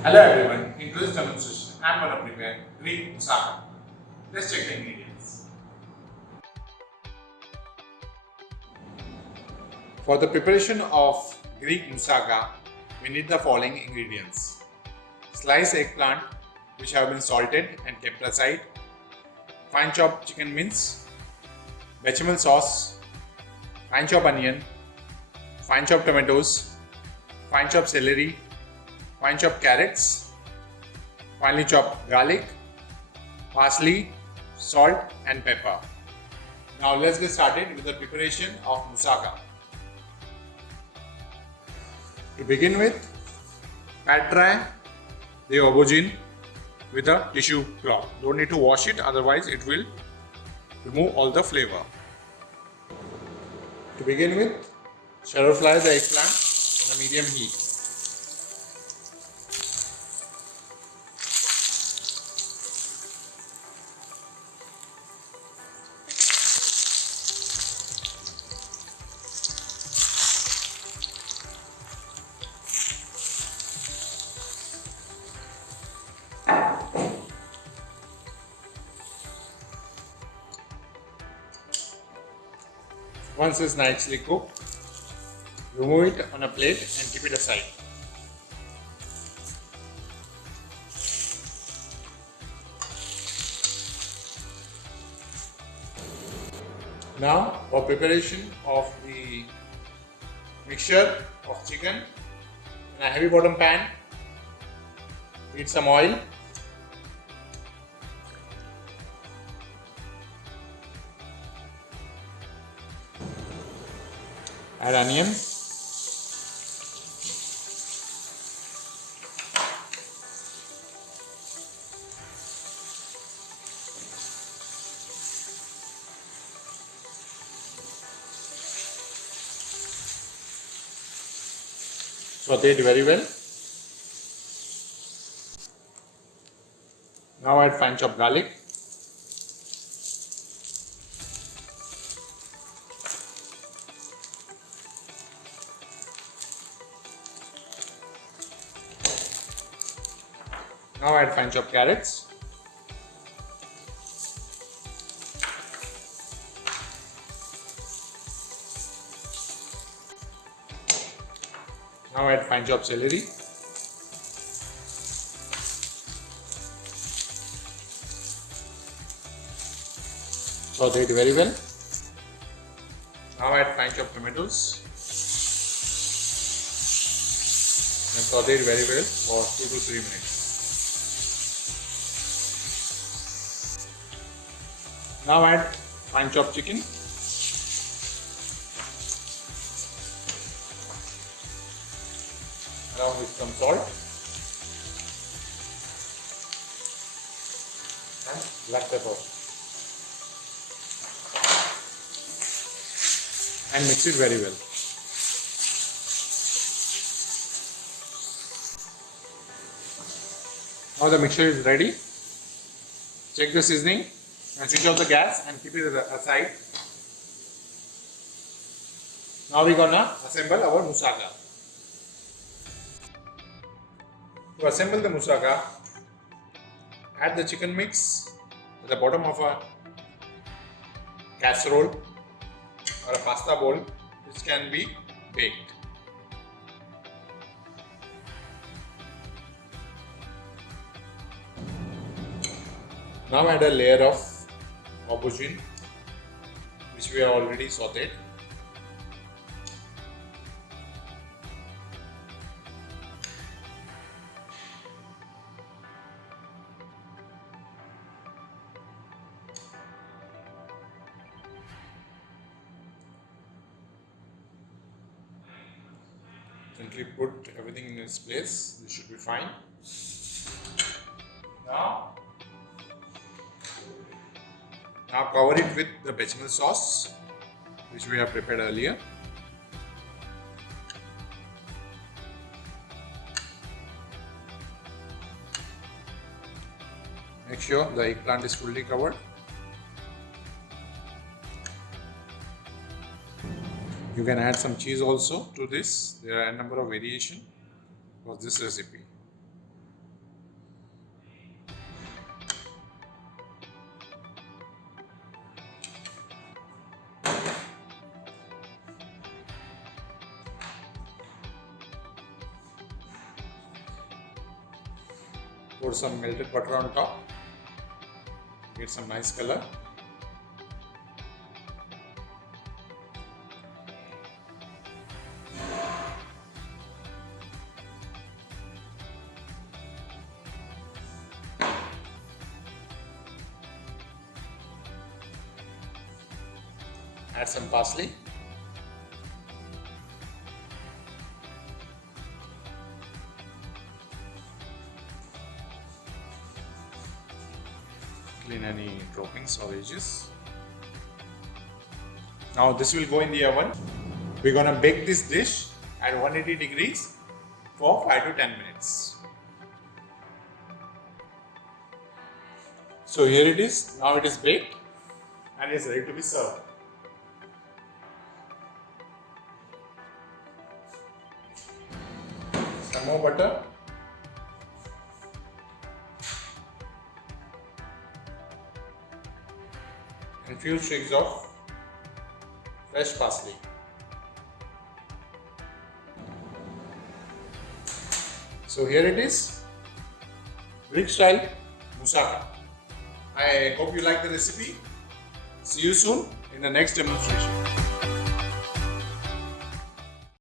Hello everyone, in today's demonstration I am going to prepare Greek Moussaka. Let's check the ingredients. For the preparation of Greek Moussaka, we need the following ingredients. Sliced eggplant which have been salted and kept aside, fine chopped chicken mince, bechamel sauce, fine chopped onion, fine chopped tomatoes, fine chopped celery, fine chopped carrots, finely chopped garlic, parsley, salt and pepper. Now let's get started with the preparation of moussaka. To begin with, pat dry the aubergine with a tissue cloth. Don't need to wash it, otherwise it will remove all the flavor. To begin with, shallow fry the eggplant on a medium heat. Once it's nicely cooked, remove it on a plate and keep it aside. Now for preparation of the mixture of chicken, in a heavy bottom pan, heat some oil. Add onion, saute it very well. Now add fine chopped garlic. Now add fine chopped carrots. Now add fine chopped celery. Saute it very well. Now add fine chopped tomatoes and saute it very well for 2 to 3 minutes. Now add fine chopped chicken. Along with some salt and black pepper. And mix it very well. Now the mixture is ready. Check the seasoning and switch off the gas and keep it aside. Now we're gonna assemble our moussaka. To assemble the moussaka, add the chicken mix at the bottom of a casserole or a pasta bowl which can be baked. Now add a layer of aubergine which we have already sauteed. Gently put everything in its place. This should be fine. Now cover it with the béchamel sauce which we have prepared earlier. Make sure the eggplant is fully covered. You can add some cheese also to this. There are a number of variations for this recipe. Pour some melted butter on top. Get some nice color. Add some parsley. Clean any droppings or edges. Now this will go in the oven. We're gonna bake this dish at 180 degrees for 5 to 10 minutes. So here it is. Now it is baked and is ready to be served. Some more butter. And few streaks of fresh parsley. So here it is, Greek style moussaka. I hope you like the recipe. See you soon in the next demonstration.